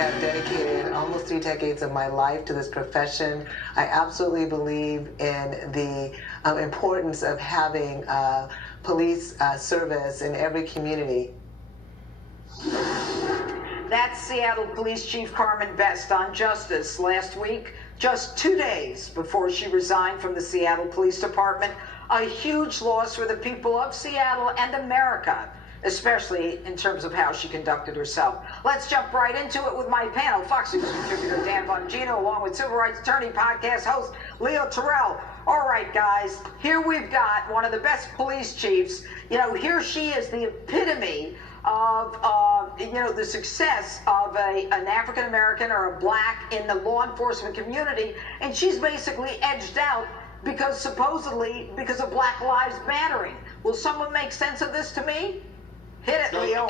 have dedicated almost 3 decades of my life to this profession. I absolutely believe in the importance of having police service in every community. That's Seattle Police Chief Carmen Best on Justice last week, just 2 days before she resigned from the Seattle Police Department. A huge loss for the people of Seattle and America, especially in terms of how she conducted herself. Let's jump right into it with my panel. Fox News contributor Dan Bongino, along with civil rights attorney, podcast host Leo Terrell. All right, guys, here we've got one of the best police chiefs. You know, here she is, the epitome of, the success of an African-American or a black in the law enforcement community, and she's basically edged out because because of Black Lives Mattering. Will someone make sense of this to me? Hit it, Leo.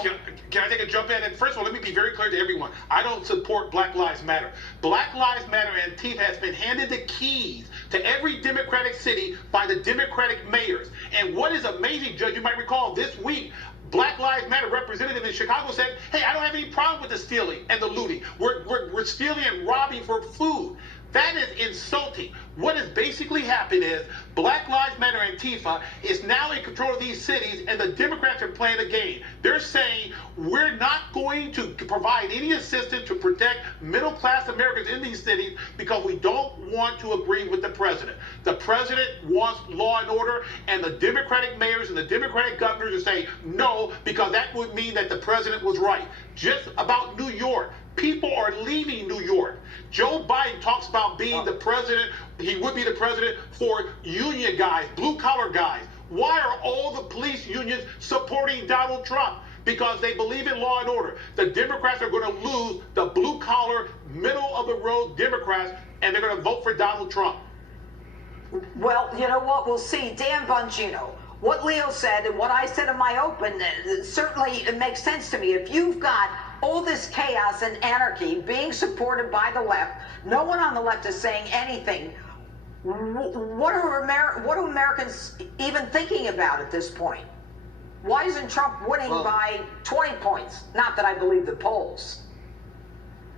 Can I take a jump at it? First of all, let me be very clear to everyone. I don't support Black Lives Matter. Black Lives Matter and Antifa has been handed the keys to every Democratic city by the Democratic mayors. And what is amazing, Judge, you might recall this week, Black Lives Matter representative in Chicago said, hey, I don't have any problem with the stealing and the looting. We're stealing and robbing for food. That is insulting. What has basically happened is Black Lives Matter Antifa is now in control of these cities, and the Democrats are playing a game. They're saying we're not going to provide any assistance to protect middle-class Americans in these cities because we don't want to agree with the president. The president wants law and order, and the Democratic mayors and the Democratic governors are saying no because that would mean that the president was right. Just about New York. People are leaving New York. Joe Biden talks about being the president. He would be the president for union guys, blue-collar guys. Why are all the police unions supporting Donald Trump? Because they believe in law and order. The Democrats are going to lose the blue-collar, middle-of-the-road Democrats, and they're going to vote for Donald Trump. Well, you know what? We'll see. Dan Bongino, what Leo said and what I said in my open, certainly it makes sense to me. If you've got all this chaos and anarchy being supported by the left, no one on the left is saying anything. What are Americans even thinking about at this point? Why isn't Trump winning by 20 points? Not that I believe the polls.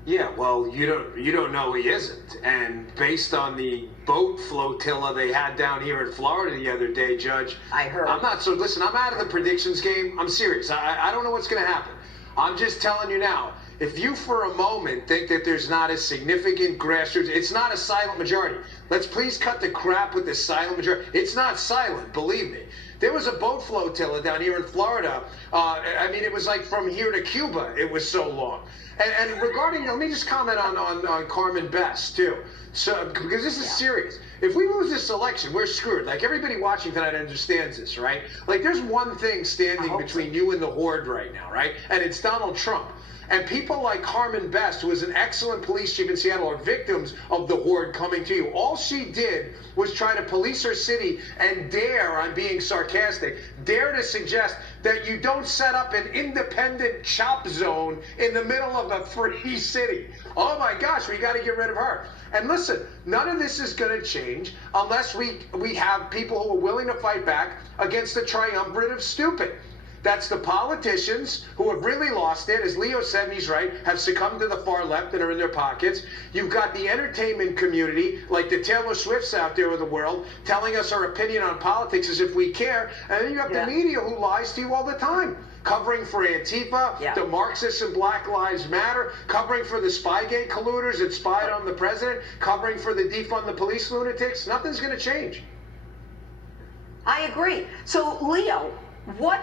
Yeah, well, you don't know he isn't. And based on the boat flotilla they had down here in Florida the other day, Judge, I heard. Listen, I'm out of the predictions game. I'm serious. I don't know what's going to happen. I'm just telling you now, if you for a moment think that there's not a significant grassroots, it's not a silent majority. Let's please cut the crap with the silent majority. It's not silent, believe me. There was a boat flotilla down here in Florida. It was like from here to Cuba. It was so long. And regarding, let me just comment on Carmen Best, too. So, because this is serious. If we lose this election, we're screwed. Like, everybody watching tonight understands this, right? Like, there's one thing standing between you and the horde right now, right? And it's Donald Trump. And people like Carmen Best, who is an excellent police chief in Seattle, are victims of the horde coming to you. All she did was try to police her city and dare, I'm being sarcastic, dare to suggest that you don't set up an independent chop zone in the middle of a free city. Oh my gosh, we got to get rid of her. And listen, none of this is going to change unless we have people who are willing to fight back against the triumvirate of stupid. That's the politicians who have really lost it, as Leo said, and he's right, have succumbed to the far left and are in their pockets. You've got the entertainment community, like the Taylor Swifts out there of the world, telling us our opinion on politics as if we care. And then you have the media who lies to you all the time, covering for Antifa, the Marxists and Black Lives Matter, covering for the Spygate colluders that spied on the president, covering for the defund the police lunatics. Nothing's going to change. I agree. So, Leo, what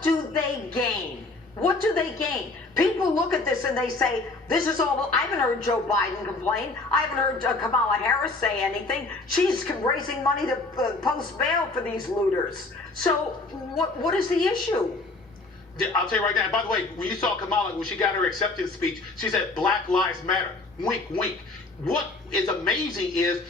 do they gain? What do they gain? People look at this and they say, this is all, I haven't heard Joe Biden complain. I haven't heard Kamala Harris say anything. She's raising money to post bail for these looters. So what is the issue? I'll tell you right now, by the way, when you saw Kamala, when she got her acceptance speech, she said, Black Lives Matter. Wink, wink. What is amazing is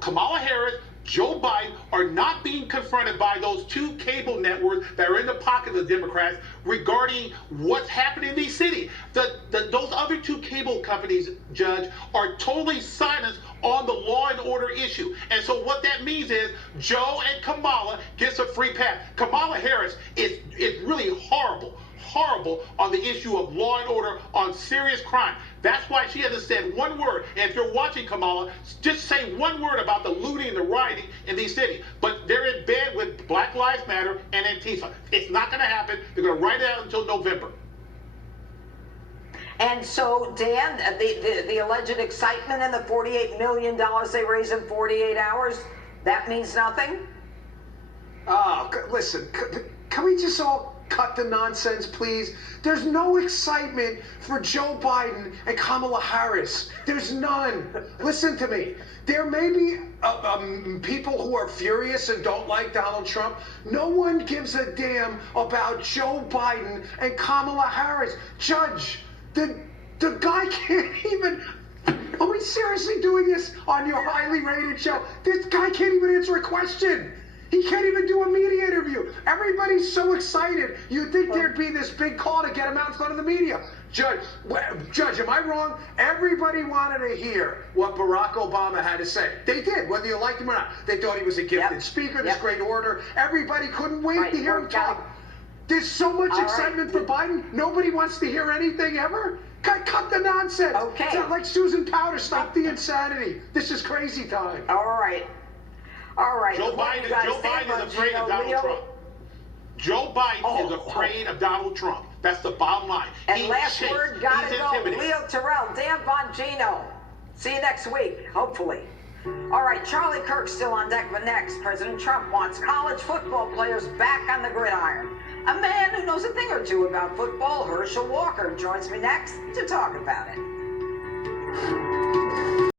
Kamala Harris, Joe Biden are not being confronted by those two cable networks that are in the pocket of the Democrats regarding what's happening in these cities. Those other two cable companies, Judge, are totally silent on the law and order issue. And so what that means is Joe and Kamala gets a free pass. Kamala Harris is really horrible horrible on the issue of law and order on serious crime. That's why she hasn't said one word. And if you're watching, Kamala, just say one word about the looting and the rioting in these cities. But they're in bed with Black Lives Matter and Antifa. It's not going to happen. They're going to write it out until November. And so, Dan, the alleged excitement and the $48 million they raised in 48 hours, that means nothing? Oh, listen, can we just all cut the nonsense, please? There's no excitement for Joe Biden and Kamala Harris. There's none. Listen to me. There may be people who are furious and don't like Donald Trump. No one gives a damn about Joe Biden and Kamala Harris. Judge, the guy can't even... Are we seriously doing this on your highly rated show? This guy can't even answer a question. He can't even do a media interview. Everybody's so excited. You'd think there'd be this big call to get him out in front of the media. Judge, am I wrong? Everybody wanted to hear what Barack Obama had to say. They did, whether you liked him or not. They thought he was a gifted speaker, this great orator. Everybody couldn't wait to hear him talk. There's so much excitement for Biden. Nobody wants to hear anything ever. Cut the nonsense. Okay. It's not like Susan Powder. Stop the insanity. This is crazy time. All right. Joe Biden is afraid of Donald Trump. Joe Biden is afraid of Donald Trump. That's the bottom line. And last word, gotta go. Leo Terrell, Dan Bongino. See you next week, hopefully. All right, Charlie Kirk's still on deck, but next, President Trump wants college football players back on the gridiron. A man who knows a thing or two about football, Herschel Walker, joins me next to talk about it.